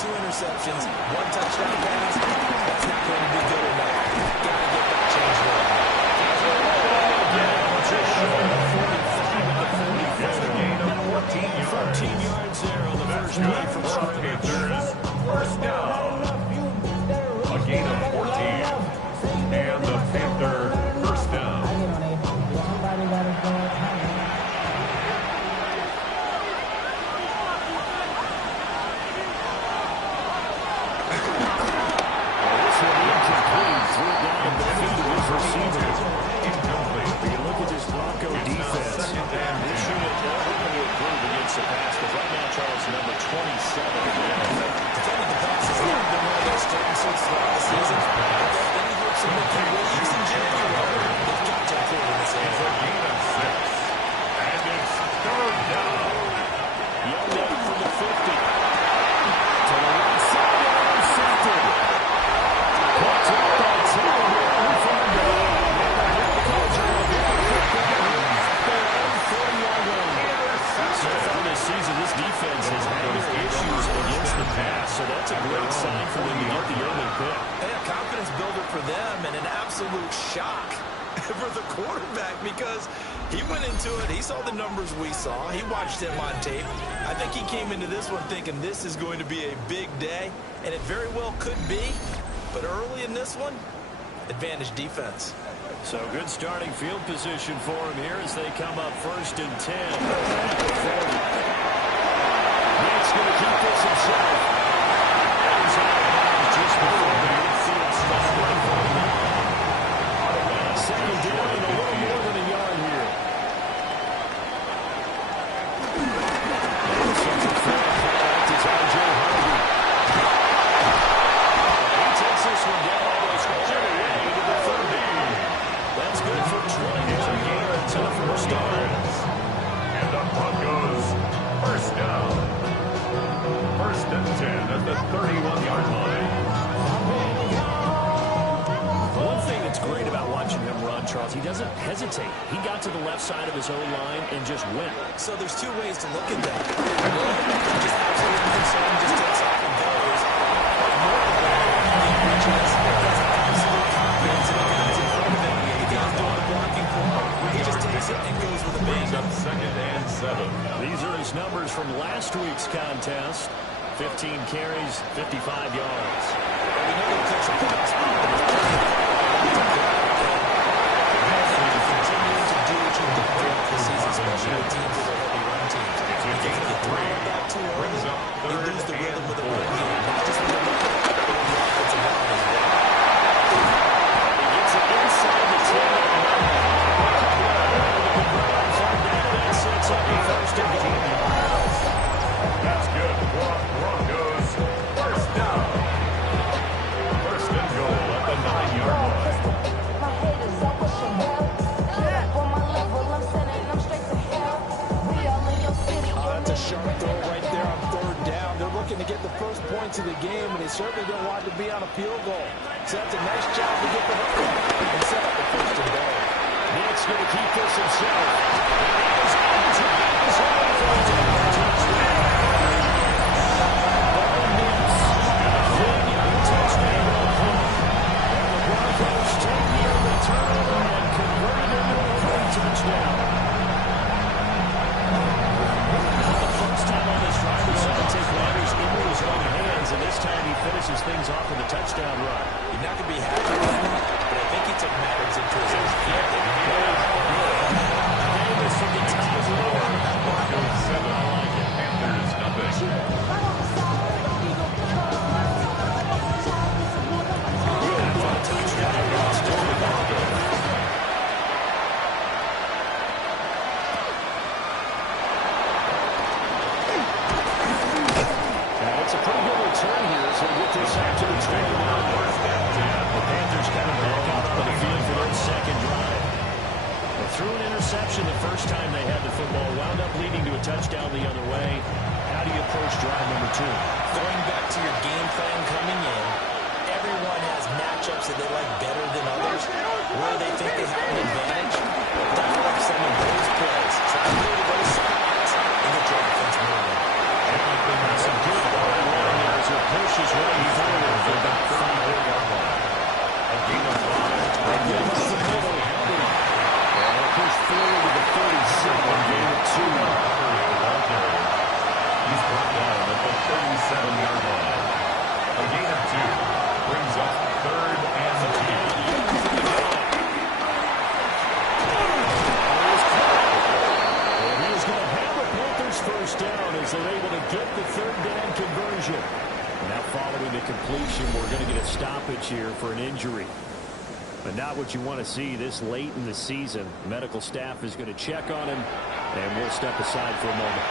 2 interceptions, 1 touchdown pass. That's not going to be good enough. Got to get that changed around. Just short of 45 at the 45. A gain of 14 yards there on the first play from scrimmage. First down. A gain of 14. And the Panther first down. So that's a great sign for them to get the early pick. Hey, a confidence builder for them and an absolute shock for the quarterback because he went into it. He saw the numbers we saw. He watched them on tape. I think he came into this one thinking this is going to be a big day, and it very well could be. But early in this one, advantage defense. So good starting field position for him here as they come up 1st and 10. Nick's going to keep this himself. He's out of bounds just before the midfield stop right for him. Second down and a little more than a yard here. He takes this one down almost all the way to the 30. That's good for 21 yards on the first down. And the Broncos first down. 1st and 10 at the 31-yard line. One thing that's great about watching him run, Charles, he doesn't hesitate. He got to the left side of his own line and just went. So there's 2 ways to look at that. One, just absolutely concerned, just takes off and goes. More of that, he reaches, has absolute confidence in the guys in front of him. The guys doing the blocking for him. He just takes it and goes with a bang. Up 2nd and 7. These are his numbers from last week's contest. 15 carries, 55 yards. We know that takes a pass. Continuing to do what you've done throughout the season, especially with teams that are heavy run teams. If you get thrown back too early, you lose the rhythm of the run game. Not just with the offensive line as well. He gets it inside the 10. That sets up the 1st and goal. That's good. Broncos first down. 1st and goal at the 9-yard line. That's a sharp throw right there on 3rd down. They're looking to get the first points of the game, and they certainly don't want to be on a field goal. So that's a nice job to get the hook and set up the 1st and goal. Nick's going to keep this himself. He's into the end zone for a touchdown. Broncos take the early turnover and convert it into a late touchdown. The first time on this drive, he saw him take matters into his own hands, and this time he finishes things off with a touchdown run. You're not going to be happy with him, but I think he took matters into his own hands. Davis from the top of the board. Broncos 7. I like it. Panthers nothing. It's a pretty good return here as we get this out to the 21. The Panthers coming back out on the field for their 2nd drive. They threw an interception the first time they had the football, wound up leading to a touchdown the other way. How do you approach drive number 2? Going back to your game plan coming in, everyone has matchups that they like better than others. Where they think they have an advantage, dial up some of those plays. Try to go to those spots and get your offense moving. Some good ball running as a completion. We're going to get a stoppage here for an injury. But not what you want to see this late in the season. Medical staff is going to check on him, and we'll step aside for a moment.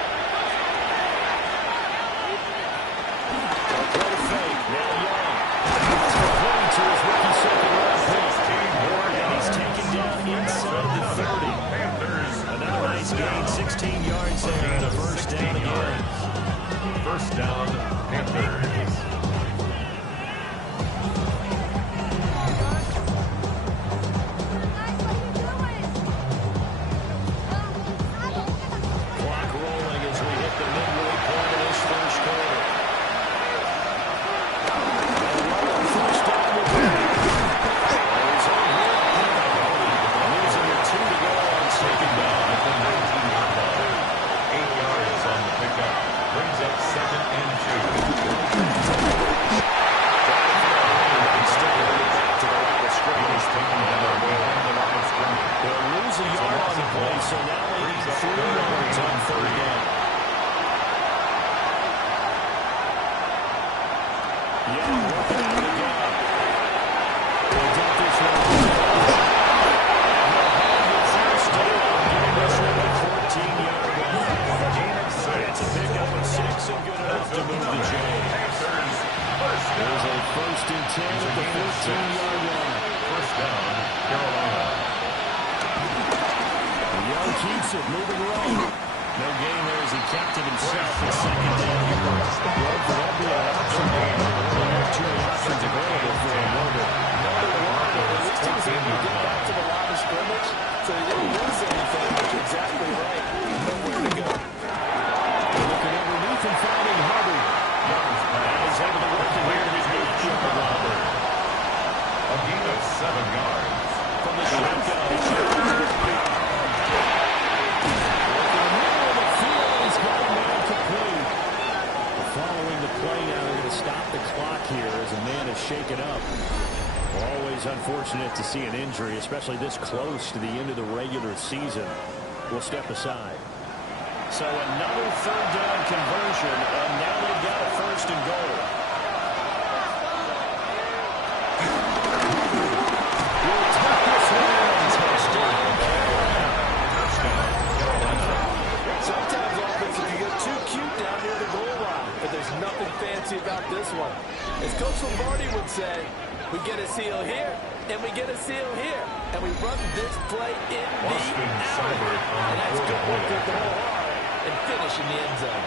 Throw fake. Now Young. He's complete to his rookie second-round pick. And he's taken down inside the 30. Another nice gain, 16 yards there, and a first down again. First down, Panthers. Clock rolling as we hit the midway point of this first quarter. First down will be. Losing it 2 to go on second down. At the 19-yard line. 8 yards on the pickup. Brings up second and 2. They'll lose a yard on the play, so now they need 3 yards on third down. Yeah, working out the gap. They'll dump this one. First down, giving this one a 14-yard line. Gain of 6. It's a pickup of 6 and good enough to move the chains. There's a first and 10 at the 14-yard line. First down, Carolina. Young keeps it, moving right. No gain there as he kept it himself. The second down here. Well, for that be an option there. There are 2 options available for a moment. At least he was able to get back to the line of scrimmage, so he didn't lose anything, which is exactly right. Nowhere to go. Looking underneath and finding Hubbard. And he's able to work it here in his new triple robber. A gain of 7 yards. From the shotgun. Following the play now, they're going to stop the clock here as a man is shaken up. Always unfortunate to see an injury, especially this close to the end of the regular season. We'll step aside. So another third down conversion, and now they've got a first and goal. We'll tuck this one in. Touchdown. Sometimes offenses can get too cute down near the goal line, but there's nothing fancy about this one. As Coach Lombardi would say, we get a seal here, and we get a seal here, and we run this play in the alley. And that's good work with the whole hard and finish in the end zone.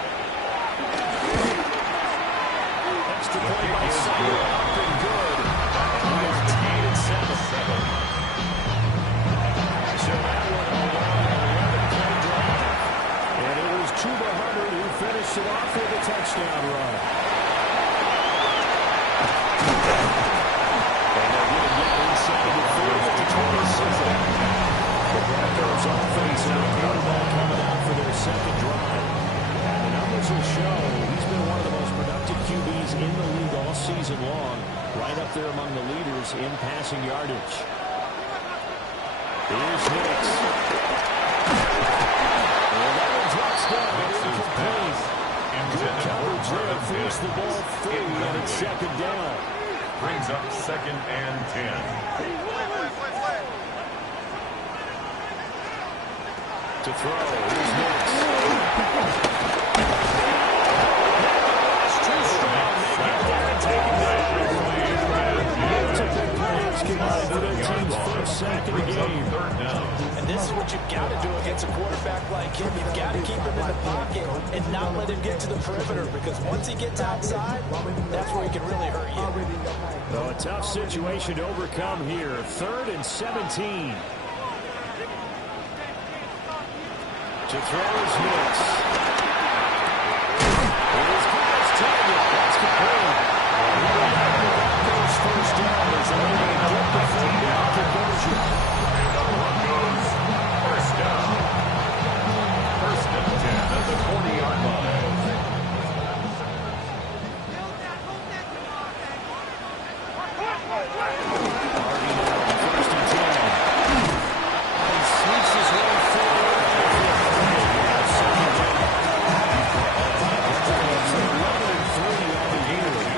Extra play by Sutter, up and good. And he is tied at 7-7. So that one a long 11-play drive. And it was Chuba Hubbard who finished it off with a touchdown run. And they're going to get inside the 30 to 27. The Broncos offense and quarterback coming out for their second drive. And the numbers will show he's been one of the most productive QBs in the league all season long. Right up there among the leaders in passing yardage. Here's Hicks. And that one drops down, but incomplete. Good coverage there, forced the ball free, and it's second down. Brings up second and 10. To throw, here's Hicks. It's too strong. They get there and take it back. Multiple plays combined for their team's first sack of the game. Third down. And this is what you've got to do against a quarterback like him. You've got to keep him in the pocket and not let him get to the perimeter, because once he gets outside, that's where he can really hurt you. So a tough situation to overcome here. 3rd and 17. To throw his Hicks. Here's Kyle's target. That's complete. Broncos first down as they get the third down conversion. And the Broncos first down. First and 10 at the 40-yard line. First and 10. He sneaks his way forward. Second down. 11-3 on the year.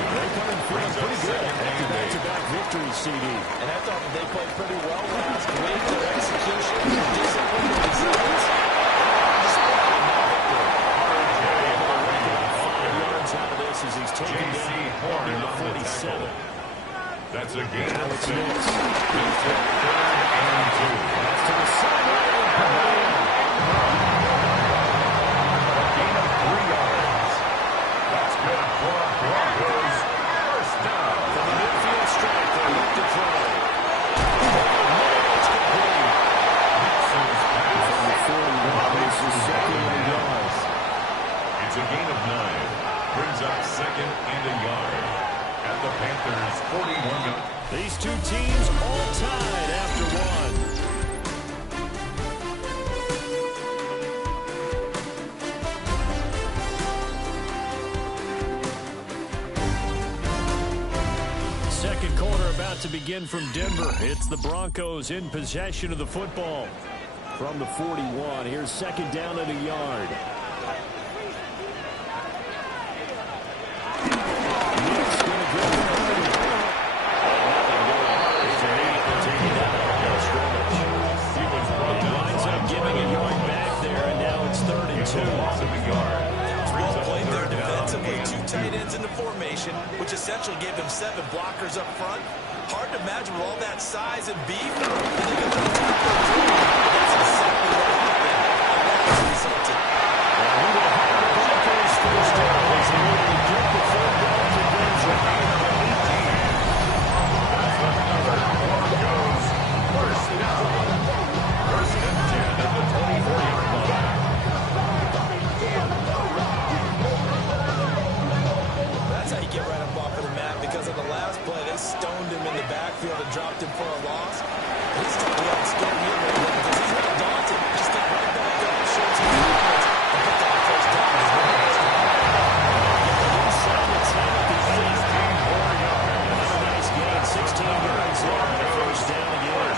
It's a gain of 6. It's third and 2. That's to the sideline. A gain of 3 yards. That's good for Broncos. First down. From the midfield stripe, they look to throw. It's complete. Nixon's pass. From the 41, this is second and a yard. It's a gain of 9. Brings up second and a yard at the Panthers' 41-yard. These two teams all tied after one. Second quarter about to begin from Denver. It's the Broncos in possession of the football. From the 41, here's second down and a yard. In the formation, which essentially gave them 7 blockers up front. Hard to imagine with all that size and beef. And they get to the tackle. That's exactly what happened. And that was resulted. And we will have the Broncos first down as they able to get the third down to Denver. That's another Broncos first down. First and 10 at the 24-yard line. That's how you get right up off of the mat, because on the last play, they stoned him in the backfield and dropped him for a loss. This time we haven't stoned him anymore because he's not daunted. Just get right back up, show some defense, and get that first down. Inside the 10 at the 16-4 yard. Another nice gain, 16 yards long. The first down again.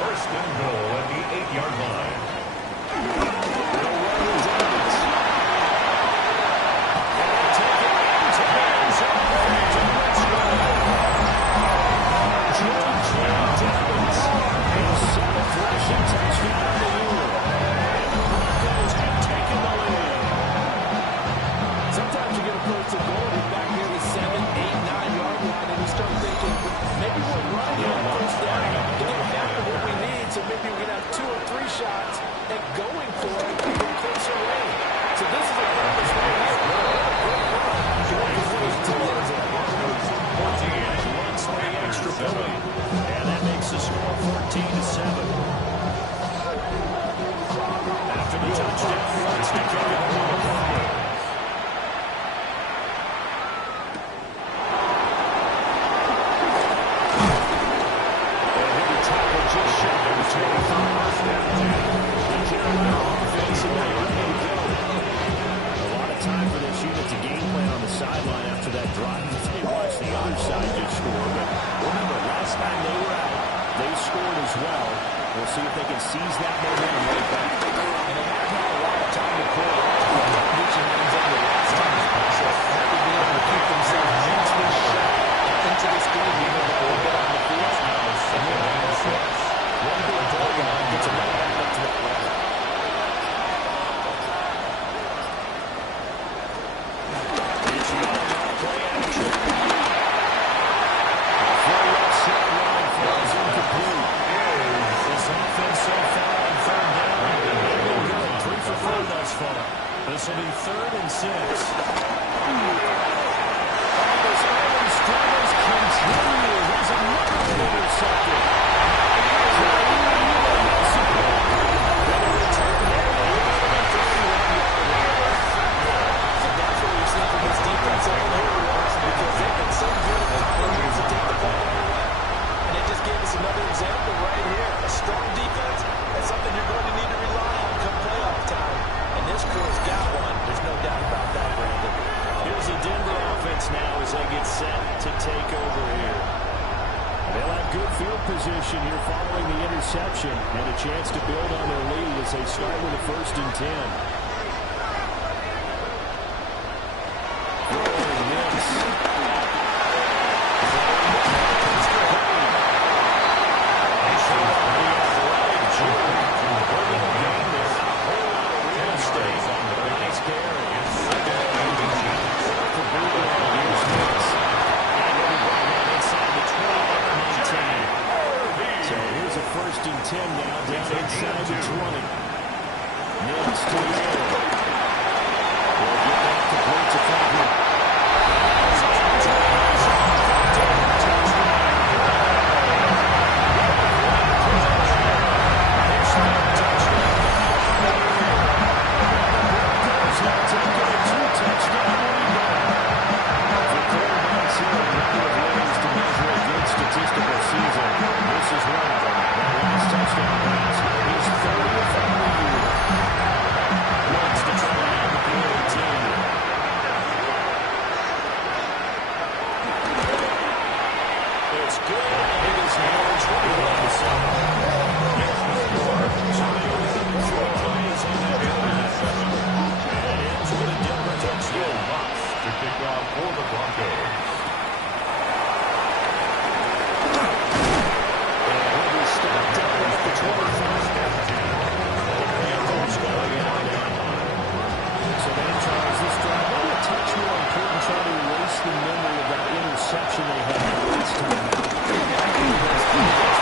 First and goal at the 8-yard line. Sometimes you get a close to goal, you're back near the 7, 8, 9-yard line, and you start thinking, maybe we're running on first down to get back to what we need, so maybe we can have 2 or 3 shots and going for it from closer range. So this is a purpose right here. Once the extra point, and that makes the score 14-7. After the touchdown, wants to carry the ball forward. And he tackled just shy of 25. Carolina offense, and they're ready to go. A lot of time for this unit to game plan on the sideline after that drive. They watched the other side just score, but remember, last time they were out, they scored as well. We'll see if they can seize that momentum right back. And they have had a lot of time to pull off reaching ends on the last time. So have to be able to keep themselves mentally sharp into this game, even though they'll get on the field. Second and 6. One big play gets them right back up to that level. It's Young, play action. The play left sideline falls incomplete. This offense so far on third down, they've been good. 3 for 4 thus far. This will be 3rd and 6. This early struggles continue. There's another one intercepted. Another example right here. A strong defense, that's something you're going to need to rely on come playoff time. And this crew's got one. There's no doubt about that, Brandon. Here's the Denver offense now as they get set to take over here. They'll have good field position here following the interception and a chance to build on their lead as they start with a 1st and 10. Inside first and 10 now, down inside the 20. Needs to go. We'll get back to points of front. Statistical season. This is one of them. That last touchdown pass is 30th on the year. Wants to try to have the PAT. It's good. It is number 21. Here's the score. 4 plays on that interception. And it ends with a Denver touchdown. Loss to kick off for the Broncos. Interception they had last time out.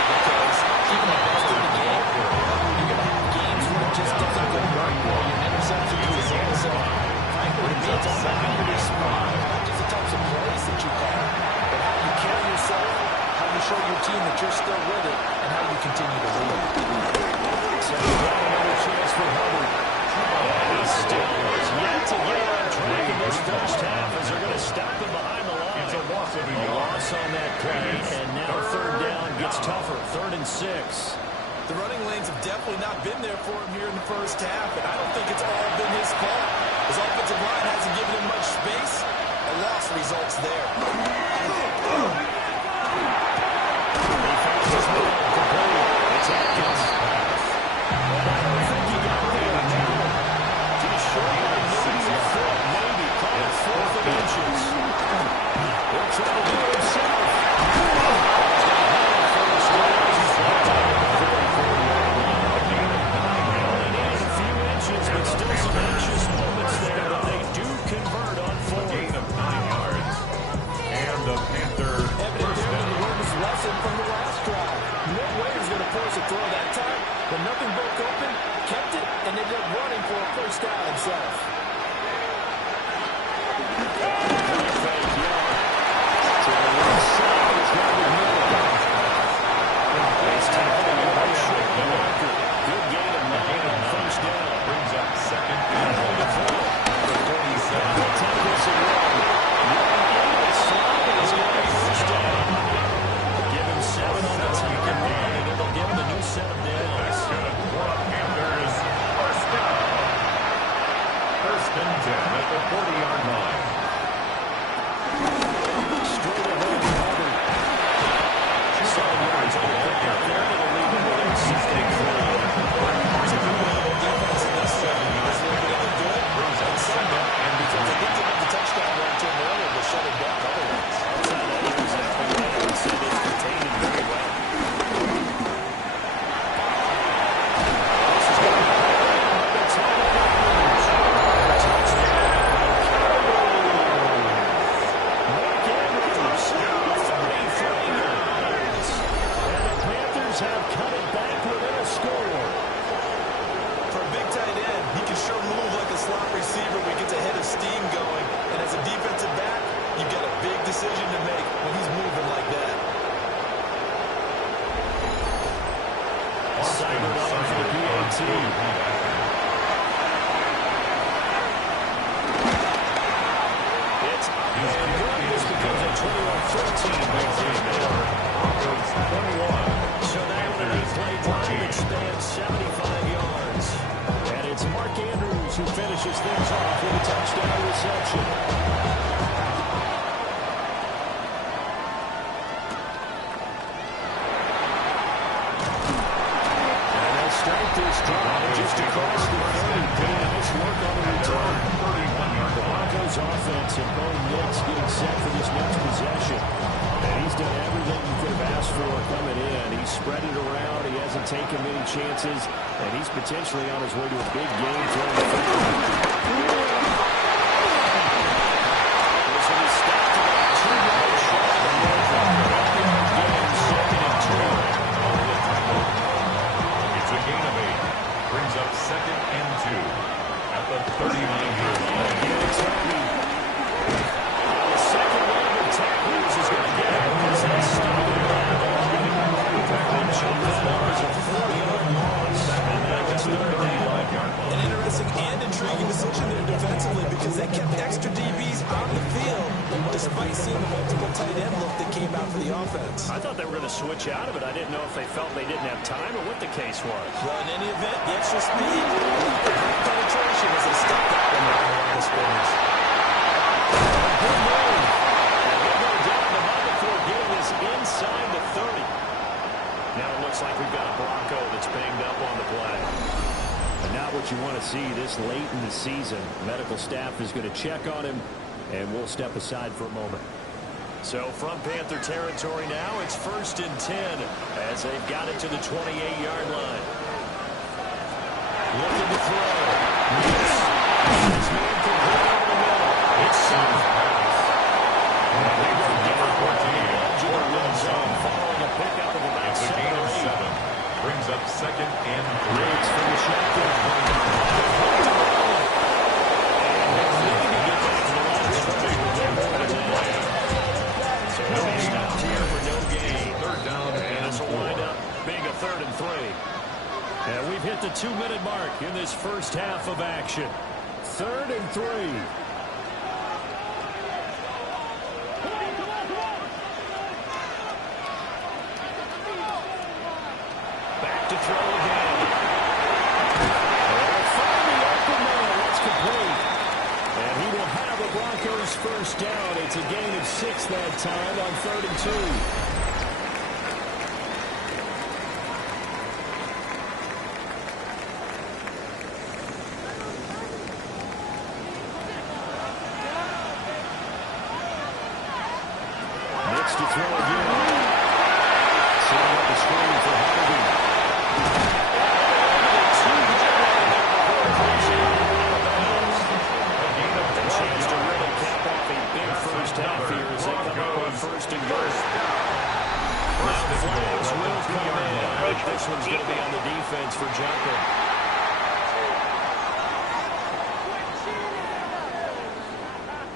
Because even the best in the game, you're going to have games where it just doesn't go right for you. An interception is a single. So, frankly, it means a lot how you respond. Not just the types of plays that you have, but how you carry yourself, how you show your team that you're still with it, and how you continue to lead. So another chance for Hubbard. He still is yet to get on track in this first half as they're going to stop him behind the line. It's a loss of a yard. Loss on that play, and now third down gets tougher. 3rd and 6. The running lanes have definitely not been there for him here in the first half, and I don't think it's all been his fault. His offensive line hasn't given him much space. A loss results there. He fakes his move, complete. It's Atkins. I don't think he got there now. Just short of maybe a foot, maybe. Call it 4th and inches. He'll try to do it himself. Only needed a few inches, but still some anxious moments there, but they do convert on 4th. A gain of 9 yards. And the Panther Evident first there down. to learn his lesson from the last drive. No way he was going to force a throw that time, but nothing broke open, kept it, and ended up running for a first down himself. First and 10 at the 40-yard line. Straight ahead, Hubbard. 7 yards on the pickup there. It'll leave him with a Defense in this 7 yards. A little bit of the good, brings up Sunday, and because they didn't give up the touchdown run to him earlier, they shut it down otherwise. outside editors that play well and said it's contained him very well. This is going to be by the time of the Mark Andrews, 33 yards. And the Panthers have cut it back within a score. For a big tight end, he can sure move like a slot receiver when he gets a head of steam going. And as a defensive back, you've got a big decision to make when he's moving like that. Signed on for the PAT. It's good. This becomes a 21-13 Broncos 21. So that would be played line expands 75 yards. And it's Mark Andrews who finishes things off with a touchdown reception. And they'll start this drive just across the 30, putting in this work on the return. 31-yard The Broncos offense and Bo Nix getting set for this next possession. And he's done everything you could have asked for coming in. He's spread it around. He hasn't taken many chances. And he's potentially on his way to a big game throwing the football. This one is stopped about 2 yards short of the mark. Gain, 2nd and 2. defense. I thought they were going to switch out of it. I didn't know if they felt they didn't have time or what the case was. Well, in any event, the extra speed, the great penetration as they stepped out in the line of scrimmage. Good move. And he'll go down the line before getting this inside the 30. Now it looks like we've got a Bronco that's banged up on the play. And not what you want to see this late in the season. Medical staff is going to check on him, and we'll step aside for a moment. So from Panther territory now, it's 1st and 10 as they've got it to the 28-yard line. Looking to throw. Yes. This man can hit over the middle. It's safe. And they go down to the edge of the red zone following a pickup of about 7 or 8. Brings up 2nd and 3. Riggs from the shotgun. Stopped here for no gain. 3rd down and This will 4. wind up being a 3rd and 3. And we've hit the 2-minute mark in this first half of action. 3rd and 3. Back to throw again. They'll find the open man. That's complete. And he will have a Broncos first down. It's a gain of 6 that time on 3rd and 2. To throw again. Setting up the screen for Harvey. A chance to really cap off a big first half here as they come up on 1st and goal. Now the flags will come in. I think this one's going to be on the defense for jumping.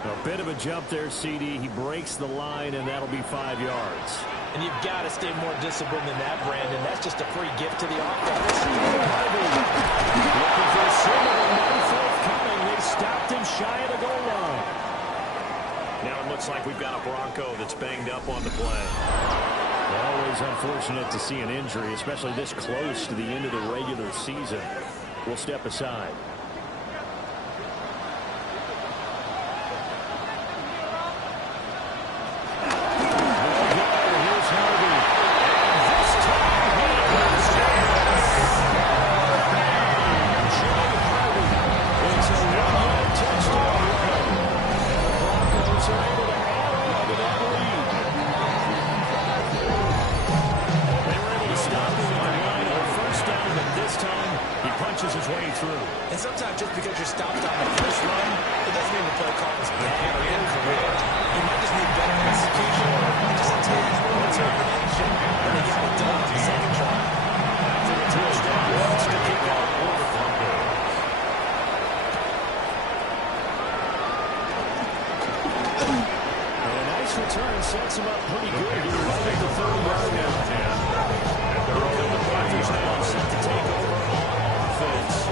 A bit of a jump there, CD. He breaks the line, and that'll be 5 yards. And you've got to stay more disciplined than that, Brandon. That's just a free gift to the offense. Looking for a single, none forthcoming. They stopped him shy of the goal line. Now it looks like we've got a Bronco that's banged up on the play. Always unfortunate to see an injury, especially this close to the end of the regular season. We'll step aside. His way through. And sometimes just because you're stopped on the first run, it doesn't mean the play call is bad or incorrect. You might just need better execution or just a tad more determination. And they got it done on the second try. After the touchdown, wants to kick out for the Broncos. And a nice return sets him up pretty good. He's right at the 30-yard line. Here come the Panthers now, set to take over offense.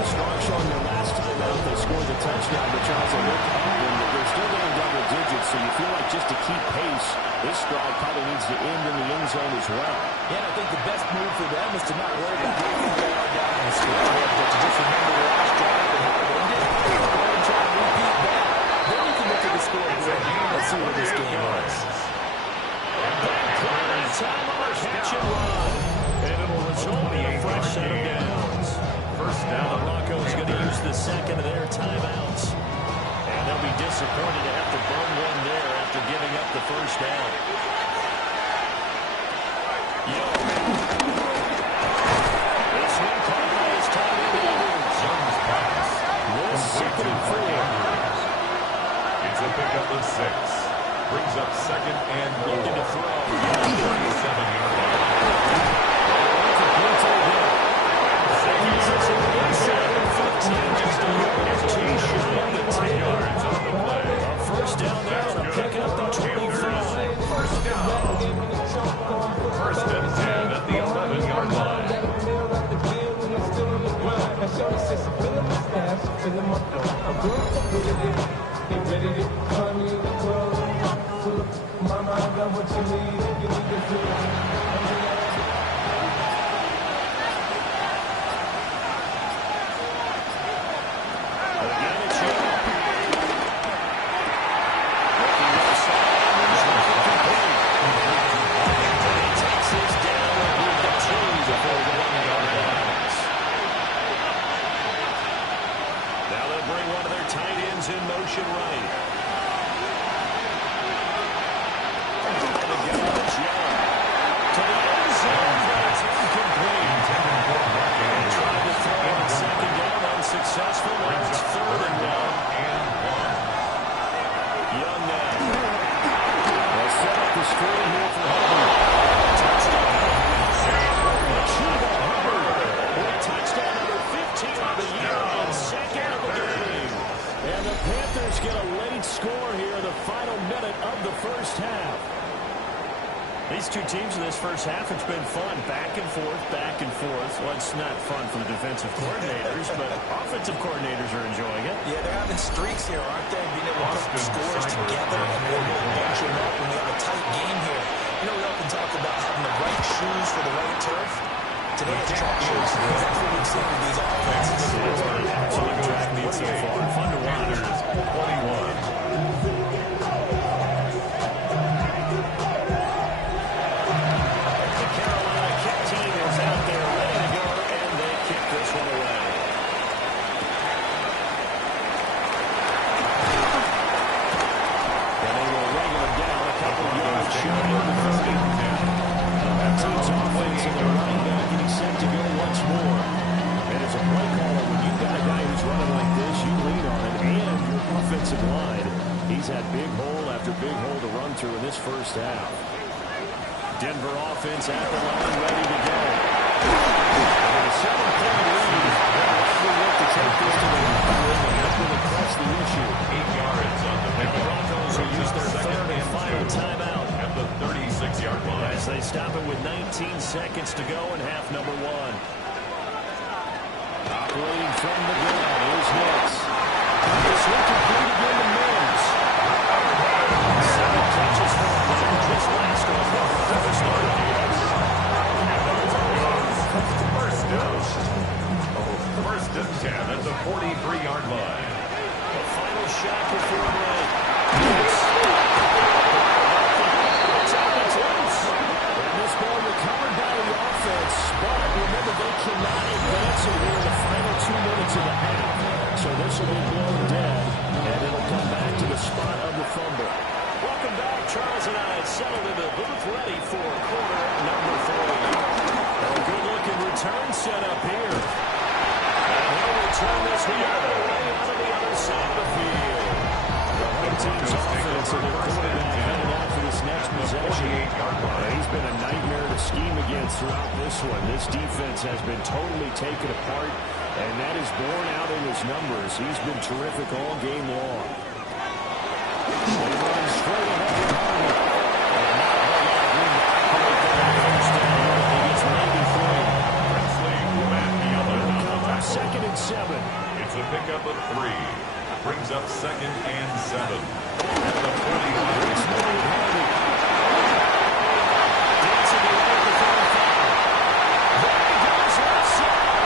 Strong showing their last time out. They scored the touchdown, but tries to look up, and they're still getting double digits, so you feel like just to keep pace, this drive probably needs to end in the end zone as well. Yeah, and I think the best move for them is to not worry about getting the ball down on the scoreboard, but to just remember the last drive and how it ended, and try to repeat that. Then you can look at the scoreboard. Let's see where this game is. Time on a catch and run. And it'll result in a fresh set of downs. First Now down. the Broncos going to use the second of their timeouts. And they'll be disappointed to have to burn one there after giving up the first down. This one caught by his tight end Edwards. Young's pass. This second and 4. It's a pickup of 6. Brings up 2nd and goal. Looking to throw. 37-yard line. Just a yard or two shy of the 10 yards on the play. A first down there and a pick up the 25. First down. 1st and 10 at the 11-yard line. These two teams in this first half, it's been fun. Back and forth, back and forth. Well, it's not fun for the defensive coordinators, but offensive coordinators are enjoying it. Yeah, they're having streaks here, aren't they? Being able to put scores together and being able to bunch them up when we have a tight game here. You know, we often talk about having the right shoes for the right turf. Today it's track shoes. That's what we've seen with these offenses. It's been an absolute track meet so far. Fun to watch. 21. Had big hole after big hole to run through in this first half. Denver offense at the line, ready to go. And a 7-point lead. They'll look to take this to the line and that's going to press the issue. 8 yards on the Now the Broncos will use their third and final timeout at the 36-yard line. as they stop it with 19 seconds to go in half number one. Operating from the ground is Hicks. This one completed in the Mims. 7 catches for him just last over. First down. First and 10 at the 43-yard line. The final shot before the break. And this ball recovered by the offense. But remember, they cannot advance it here in the final 2 minutes of the half. So this will be blown dead, and it'll come back to the spot of the fumble. Welcome back. Charles and I settled in the booth ready for quarter number 3. A good-looking return set up here. And he'll return this one all the way out of the other side of the field. The home team's offense and their quarterback headed out for this next possession. He's been a nightmare to scheme against throughout this one. This defense has been totally taken apart, and that is borne out in his numbers. He's been terrific all game long. They run straight ahead to Harvey. And now first down. He gets 93. Second and 7. It's a pickup of 3. Brings up second and 7. At the 40-line. Dancing away at the 35. There he goes left side.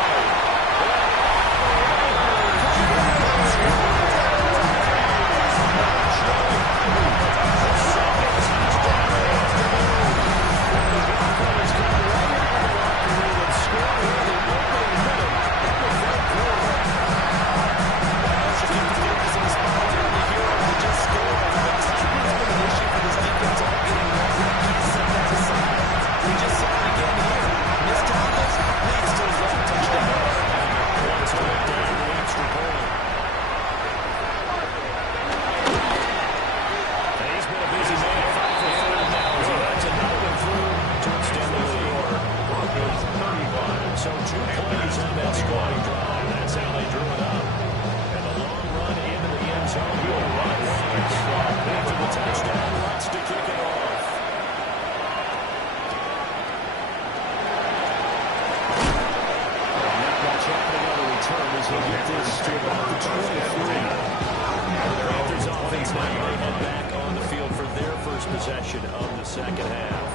first possession of the second half.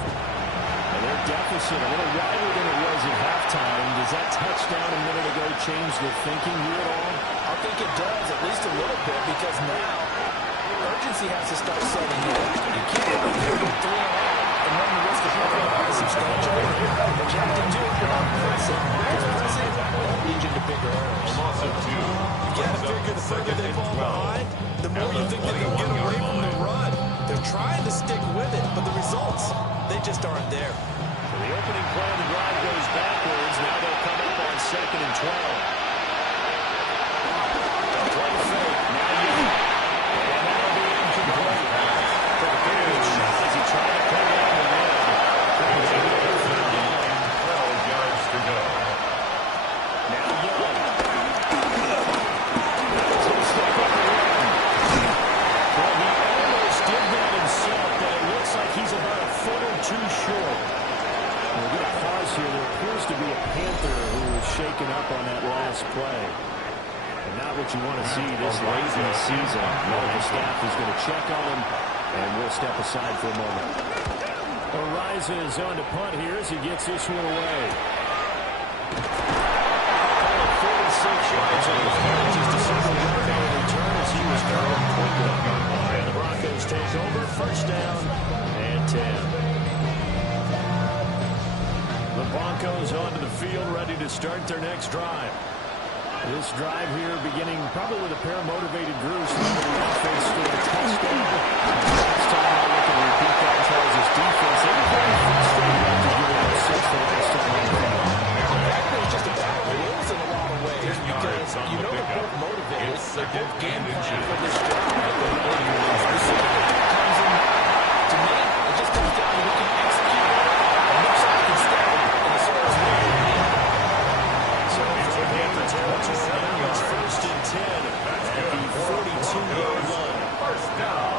And their deficit a little wider than it was at halftime. Does that touchdown a minute ago change the thinking here at all? I think it does, at least a little bit, because now urgency has to start setting in. You keep it up here with 3 and out and run the risk of picking up a substantial lead. But you have to do it without pressing. Because pressing won't lead you to bigger errors. Loss of 2. You got to figure the further they fall behind, the more you think they can get away from the run. They're trying to stick with it, but the results, they just aren't there. So the opening play of the drive goes backwards. Now they'll come up on 2nd and 12. Play fake. Now you. And that'll be incomplete. For the Bears, as he tried to pull it on the end. 12 yards to go. Now Young. That's a step up the run. Well, he almost did that himself, but it looks like he's about a foot or two short. We'll get a pause here. There appears to be a Panther who was shaken up on that last play. And not what you want to see this late in the season. The staff is going to check on him, and we'll step aside for a moment. Ariza is on to punt here as he gets this one away. 46 yards on the field. Just a single yard return as he was covered quickly. And the Broncos take over. First down and 10. The Broncos onto the field, ready to start their next drive. This drive here beginning probably with a pair of motivated Drews. The offense scored a touchdown. Last time I look and repeat that Charles' defense. They were very frustrated after giving up 6 the last time on the field. Frankly, it's just a battle of wills in a lot of ways because you know they're both motivated. They're both game plan for this drive. Specifically, when it comes in, to me, it just comes down to who can execute it and which side can stay in the service way. So for the Panthers, it's first and 10 at the 42-yard line. First down.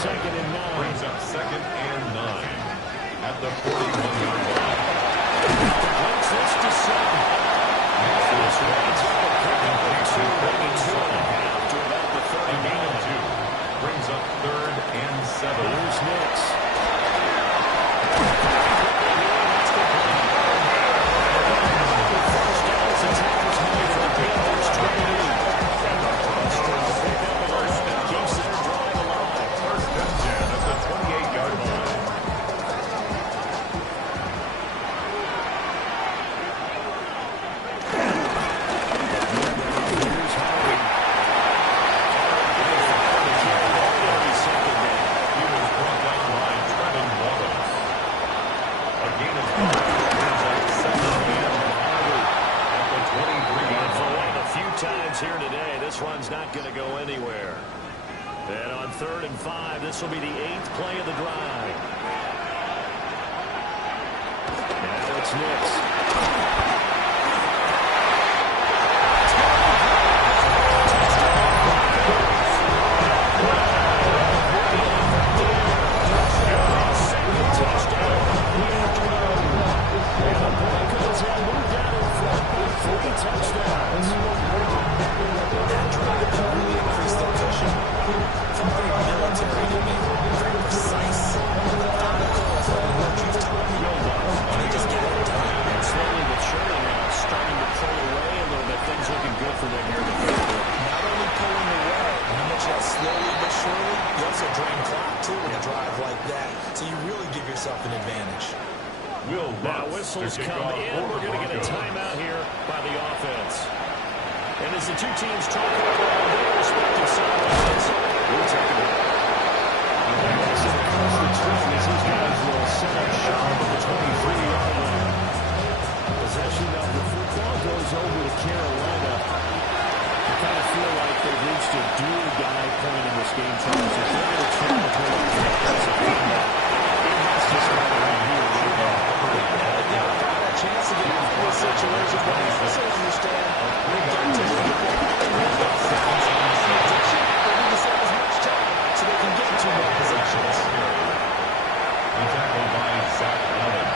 Second and 9. Brings up 2nd and 9 at the 41-yard line. Once this to 7. This runs up a pickup of 2, bringing 2.5 to about the 39. Brings up 3rd and 7. Here's Nix. First down as the tackles made for the Panthers 28. Keeps their drive alive. First and 10 at the 28-yard line. Here's Howard. He was brought down by Trevin Wallace. A gain of 5 brings up 2nd and Howard at the 23-yard For line. one of the few times here today, this one's not going to go anywhere. And on 3rd and 5, this will be the 8th play of the drive. Now it's Nix. Now whistles come in. We're going to get a timeout here by the offense. And as the two teams talk over on their respective sidelines, we'll take it. Across the trees, these guys will set up shop at the 23-yard line. Possession of the football goes over to Carolina. I kind of feel like they've reached a do-or-die point in this game, Charles. If they're going to try to play a defensive comeback, it has to start around here right now. A chance to get into this situation, but I also understand we've got to move the ball. They need to save as much time so they can get 2 more possessions. He tackled by Zach Allen.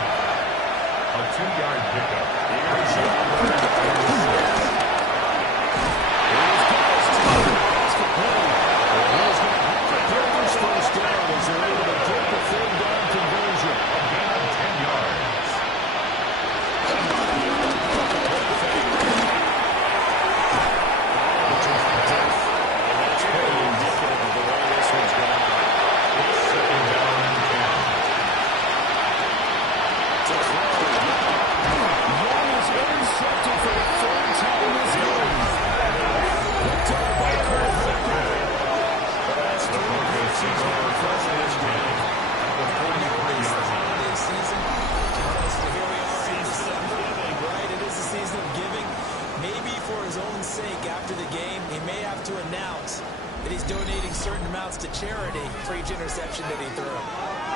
week after the game, he may have to announce that he's donating certain amounts to charity for each interception that he threw.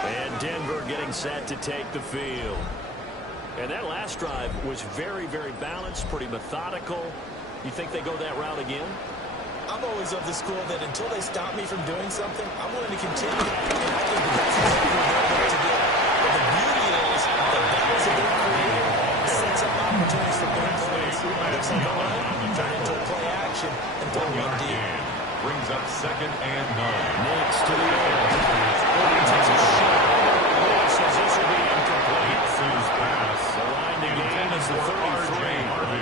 And Denver getting set to take the field. And that last drive was very, very balanced, pretty methodical. You think they go that route again? I'm always of the school that until they stop me from doing something, I'm willing to continue. And I think that's exactly what they're going to do. But the beauty is, the balance that they've created sets up opportunities for big plays. Looks like a run, turn into a play action, and throw one deep. Brings up 2nd and 9. Next to the air. He takes a shot. Says this will be incomplete. His pass. The line to gain is the 33.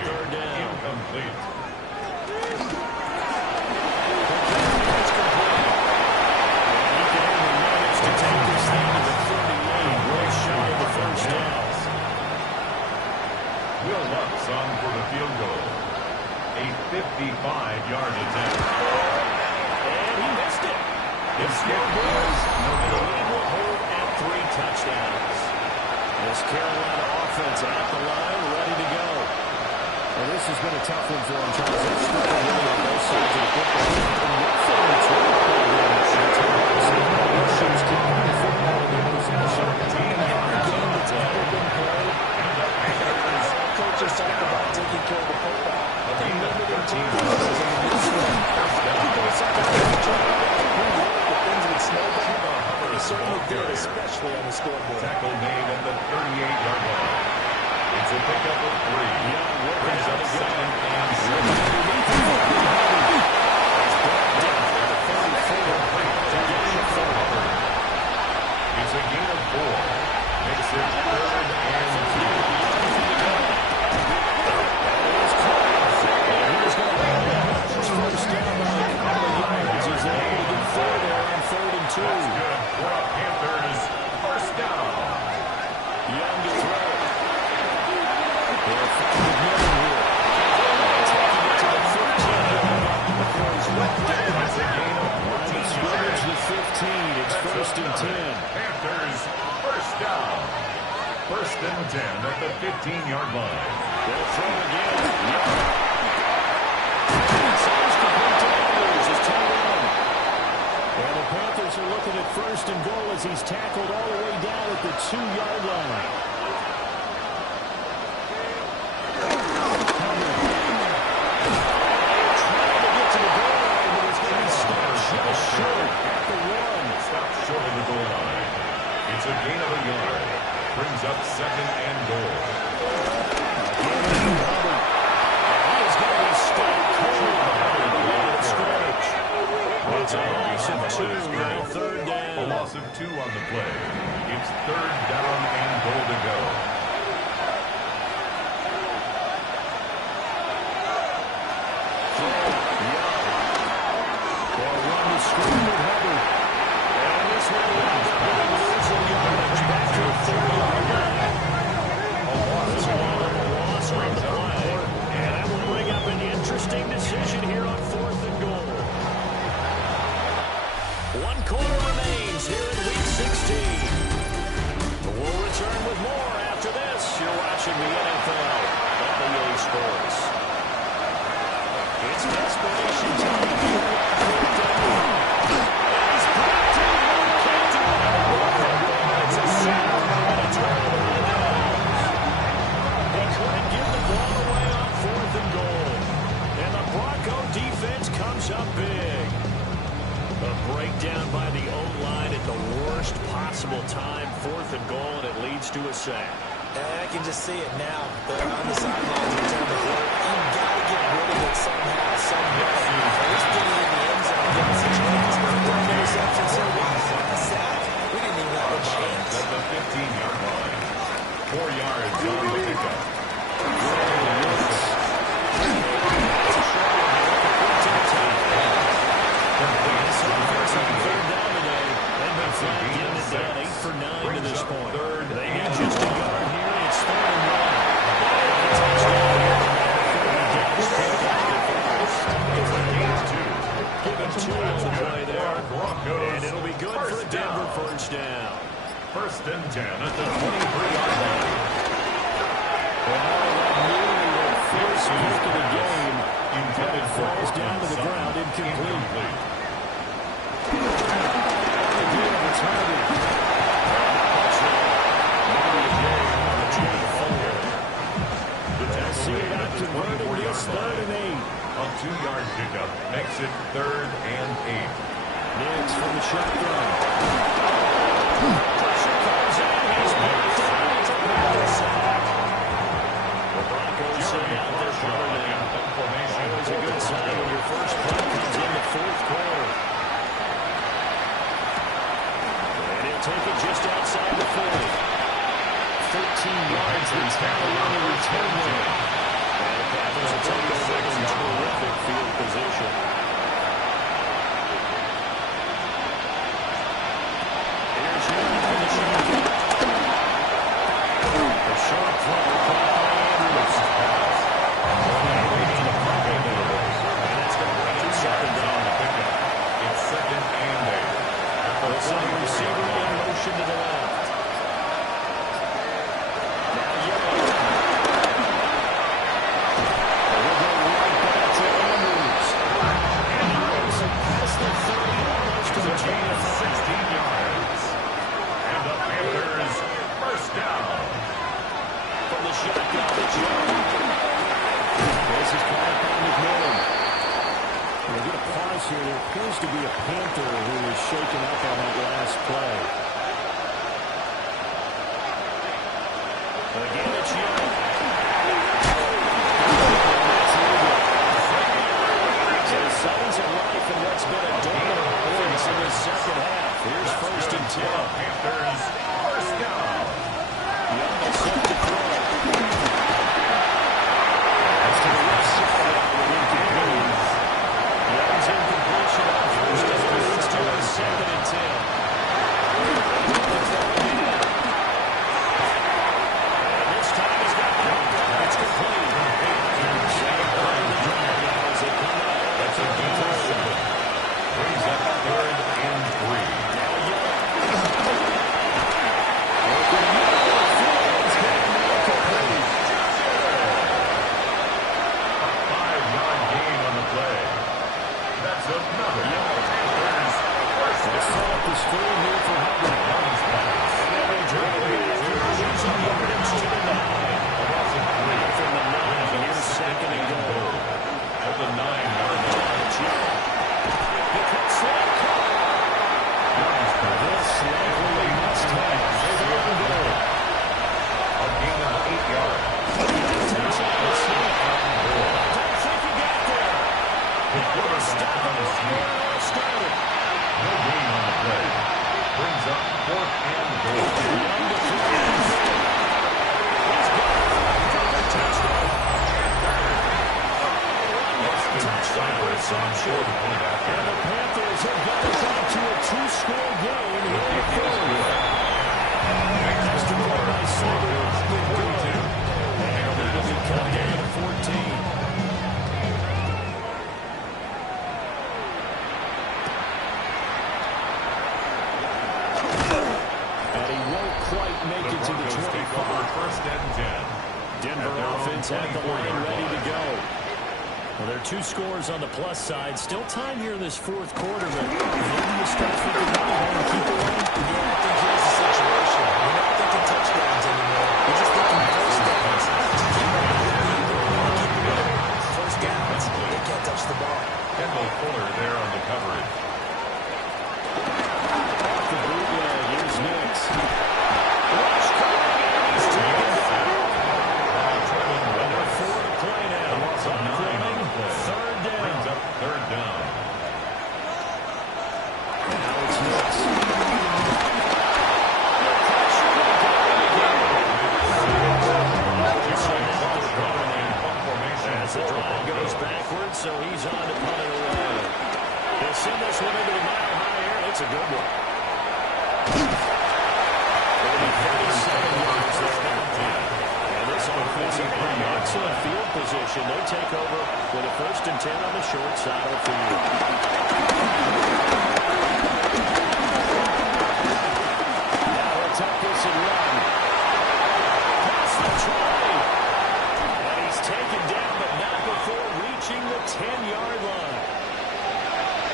Third down. Incomplete. Will Lutz on for the field goal. A 55-yard attempt. And he missed it. His field goals, the lead will hold at 3 touchdowns. This Carolina offense at the line, ready to go. Well, this has been a tough one for him, Charles. They've struggled really on both sides of the football. And what for the return program shows keeping the football in their possession. And every game that's ever been played, coaches talk about taking care of the football. But they limited team passes in the midfield. I think it was such a great job. We worked that things would slow down. They certainly did, especially on the scoreboard. Tackle made at the 38-yard line. It's a pickup of 3. Brings up 2nd and 7. It's a gain of 4. Makes it 3rd and 2. First down by a couple of yards. He's able to get 4 there on 3rd and 2. That's good for a Panthers first down. Young to throw. They're fighting Miller here. Taking it to the 15-yard line. The throws right down. That's a gain of 14 Scrimmage yards. the 15. It's first and 10. Panthers first down. First and 10 at the 15-yard line. They'll throw again. Young. Pass complete to Andrews. Is tied in. And the Panthers are looking at first and goal as he's tackled all the way down at the 2-yard line. Trying to get to the goal line, but it's going to be stopped just short at the 1. Stopped short of the goal line. It's a gain of a yard. Brings up 2nd and goal. He's going to be stopped cold at the line of scrimmage. It's a loss of 2, now 3rd down. A loss of 2 on the play. It's 3rd down and goal to go. They'll run the screen with Hubbard. And this one will lose a yardage back to the 30-yard line. This one a loss on the play. And that will bring up an interesting decision here on 4th and goal. 1 quarter remains here in Week 16. We'll return with more after this. You're watching the NFL on EA Sports. It's desperation time here on 4th and goal. He's blocked it. Can't do it. It's a sack and a turnover on downs. He couldn't give the ball away on 4th and goal. And the Bronco defense comes up big. A breakdown by the O-line at the worst possible time. 4th and goal, and it leads to a sack. I can just see it now. They're on the sidelines return the ball. You've got to get rid of it somehow, some way. At least get it in the end zone. Give us a chance. One interception, so a sack. We didn't even have a chance. At the 15-yard line. 4 yards on the pickup. Down 8 for 9 to this point. They need just a yard here, and it's 3rd and 1. A touchdown here. It's a gain of 2. Give him 2 on the play there. And it'll be good for a Denver first down. First and 10 at the 23-yard line. Well, that nearly their first pick of the game. Intended for falls down to the Sutton. ground, incomplete. Third and 8. A 2-yard pickup makes it 3rd and 8. Diggs from the shotgun. Pressure comes in. He's knocked down. He's another sack. The Broncos sitting out there showing them. Always a good sign when your first play comes in the fourth quarter. And he'll take it just outside the 40. 13 yards. The Italian return there. And the Panthers will take over in terrific field position. Here's Young from the shotgun. A short throw caught by Andrews. And that's going to bring up second down. It's 2nd and 8. The second receiver in motion to the left. Now Young. We'll go right back to Andrews. Andrews past the 30, almost to the 16 yards. And the Panthers first down. from the shotgun. It's Young. This is caught by McMillan. We'll get a pause here. There appears to be a Panther who was shaken up on that last play. Again, it's Young. So the Suns are life in what's been a dominant offense in the second half. Here's 1st and 10. Panthers first down. Young is set to throw. That's to the left side. Incomplete. Young's incompletion on 1st and leads to a 2nd and 10. And this time he's got contact. It's complete. Second play of the drive now as they come up. That's a gain of 7. Brings up 3rd and 3. Now Young. A 5-yard gain on the play. That's another Panthers first Let's down. set up the screen here for Hubbard. Runs pass. And they drive it after losing yardage to the 9. From the 9, here's 2nd and goal. At the 9-yard line. It's Young. He cuts that call. This likely must have. Third and goal. A gain of 8 yards. Takes out the snap. Don't think he got there. The quarterback Stop on it the right sneak. where it all started. No gain on the play. Brings up 4th and goal. Young to throw. He's got it for the touchdown. Touchdown reception. And the Panthers have got us out to a 2-score game in the third. Pass to throw by Slater. And it'll be cut down to 14. And he won't quite make it to the Broncos take over 25. 1st and 10. Denver At their own offense at the 24-yard line ready to line. go. Well, there are 2 scores on the plus side. Still time here in this fourth quarter, but maybe you start thinking about it and keep it on. Yeah, I think here's the situation. We're not thinking touchdowns anymore. We're just thinking first downs. To keep it in the lead, they want to keep it going. First downs, they can't touch the ball. Kendall Fuller there on the coverage. Off the bootleg, here's Nix. Rush coming in, he's taken down. Number 4 to play now. Loss of 9 on the play. Third down. Brings up 3rd down. Now it's Nix. As the drive goes backwards, so he's on to punt it away. He'll send this one into the mile high air. It's a good one. It'll be 37 yards there. And this offense in excellent field position. They take over with a 1st and 10 on the short side of the field. Now he'll tuck this and run. Pass the try. And he's taken down, but not before reaching. approaching the 10-yard line.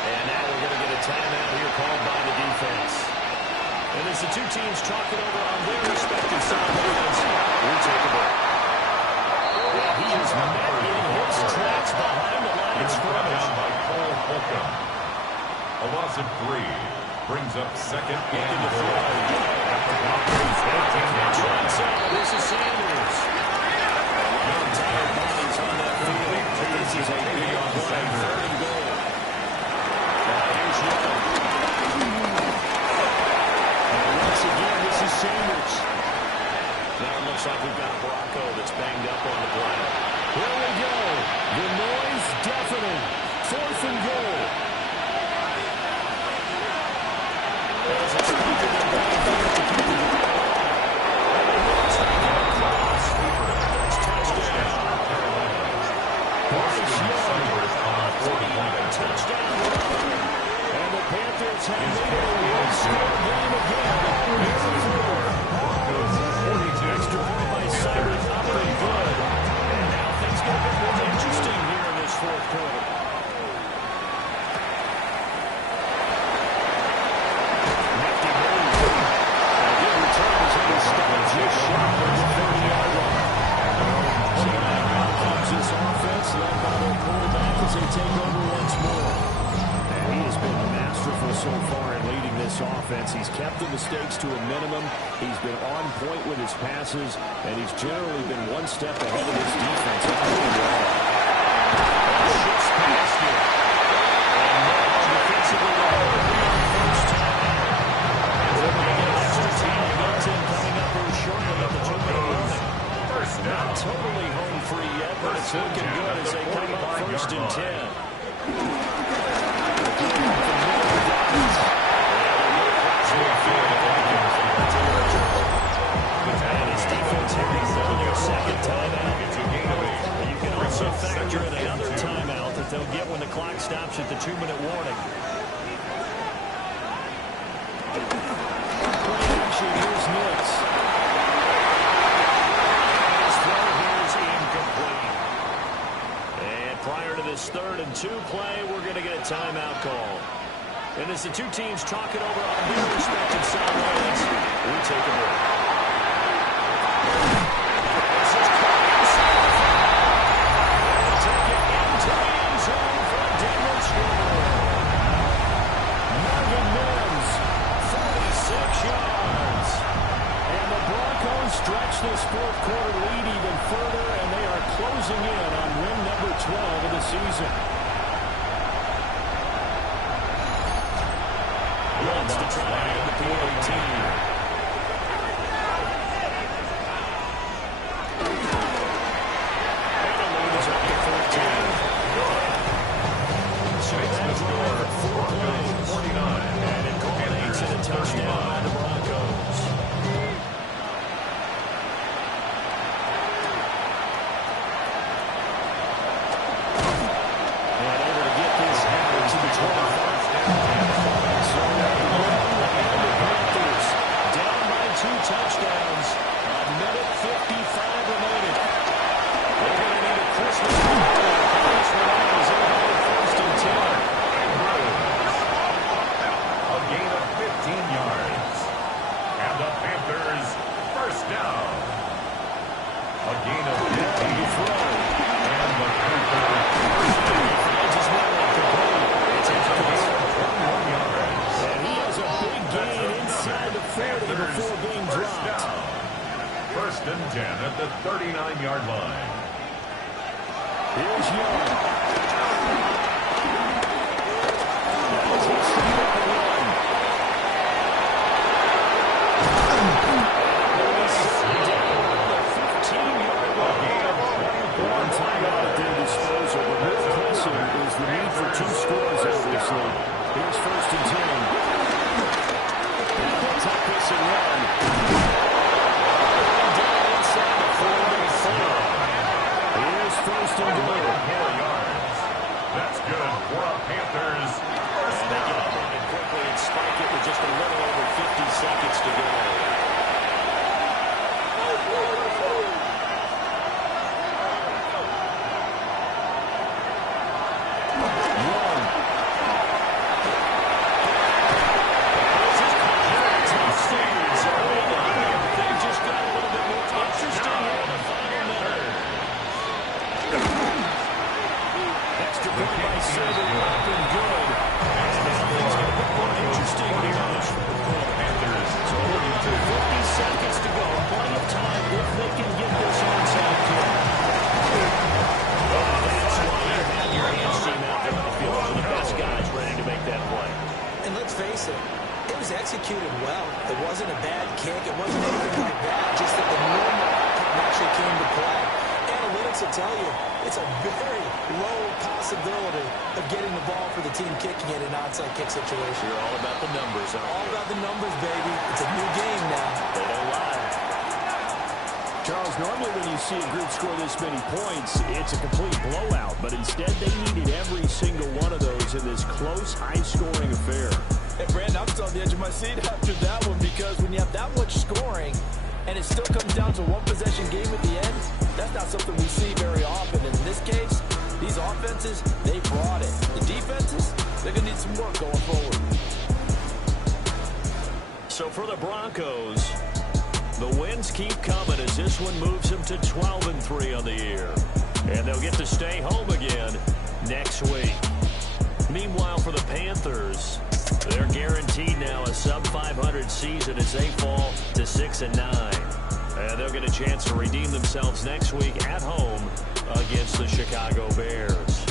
And now we're going to get a timeout here called by the defense. And as the two teams talk it over on their respective sidelines, we'll take a break. Yeah, he is met in his tracks behind the line of scrimmage. By Cole Holcomb. A loss of 3 brings up second and goal. This is Sanders. Young tired bodies on that field. This is a big play, 3rd and goal. Here's Young. And once again, this is Sanders. Now it looks like we've got Bronco that's banged up on the play. Here we go. The noise deafening. 4th and goal. As expected, they're going for it to keep the ball. Touchdown. And the Panthers have made it a one-score game again. Extra point by Cyrus up and good. And now things get a bit more interesting here in this 4th quarter. Nifty move. And a good return as he was stopped just short of the 30-yard line. So now comes this offense led by their quarterback as they take over once more. And he has been masterful so far in leading this offense. He's kept the mistakes to a minimum. He's been on point with his passes, and he's generally been one step ahead of his defense. Shifts past it. And now defensively the whole first time. And we're going to get an extra time built in coming up here shortly at the 2-minute warning. Not totally home free yet, but it's looking good as they come up 1st and 10. And his defense here is on their 2nd timeout. You can also factor in another timeout that they'll get when the clock stops at the 2-minute warning. Actually, here's Nix. His throw here is incomplete. And prior to this 3rd and 2 play, we're going to get a timeout call. And as the two teams talk it over on their respective sidelines, we take a break. This is Clark. Take it into the end zone for a demonstration. Marvin Mims, 46 yards. And the Broncos stretch this 4th quarter lead even further, and they are closing in on win number 12 of the season. Wants to try to end the PAT. And the lead is up to 14. So that's score 4 plays. 49. And it culminates in a touchdown by the Broncos. And able to get this out to the 25. Touchdowns. A minute 55 remaining. They're going to need a Christmas party. This one out is in 1st and 10. A gain of 15 yards. And the Panthers 1st down. A gain of 15. And the Panthers 1st down. Finds his way up the play. It's incomplete. 21 yards. And he has a big gain inside the 40 before being dropped. 1st and 10 at the 39-yard line. Here's Young. One timeout at their disposal, but more pressing is the need for 2 scores, obviously. Here's 1st and 10. Now they'll take this and run. Down inside the 44. Here's 1st and goal. 4 yards. That's good for a Panthers. And they get up on it quickly and spike it with just a little over 50 seconds to go. looking good. Nothing's going to get more interesting here on this Panthers. So 50 seconds to go. Plenty of time if they can get this onside kick. That's why you have your hands team out there on the field. Those are the best guys ready to make that play. And let's face it, it was executed well. It wasn't a bad kick. It wasn't anything like that. Just that the normal outcome actually came to play. Analytics will tell you it's a very low possibility of getting the ball for the team kicking it in an onside kick situation. You're all about the numbers, aren't you? All about the numbers, baby. It's a new game now. They don't lie. Charles, normally when you see a group score this many points, it's a complete blowout. But instead, they needed every single one of those in this close, high-scoring affair. Hey, Brandon, I'm still on the edge of my seat after that one because when you have that much scoring and it still comes down to one possession game at the end, that's not something we see very often. And in this case, these offenses, they brought it. The defenses, they're going to need some work going forward. So for the Broncos, the wins keep coming as this one moves them to 12-3 on the year. And they'll get to stay home again next week. Meanwhile, for the Panthers, they're guaranteed now a sub-500 season as they fall to 6-9. And they'll get a chance to redeem themselves next week at home against the Chicago Bears.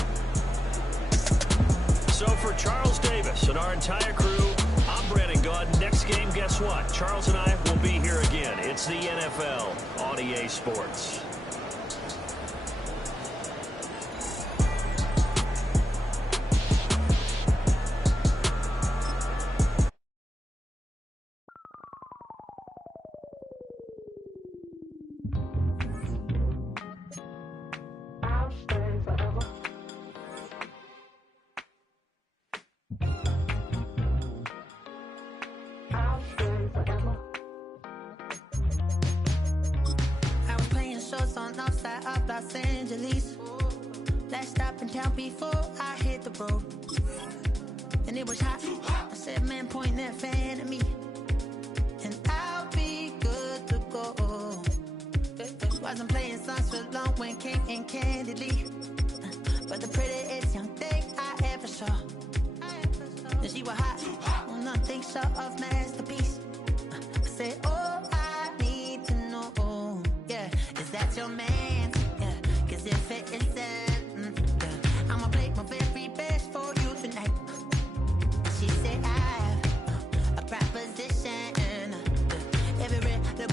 So for Charles Davis and our entire crew, I'm Brandon Gaud. Next game, guess what? Charles and I will be here again. It's the NFL on EA Sports. Los Angeles. Last stop in town before I hit the road. And it was hot. I said, man, point that fan at me. And I'll be good to go. Wasn't playing songs for long when came in candidly. But the prettiest young thing I ever saw. And she was hot. Well, nothing short of mass.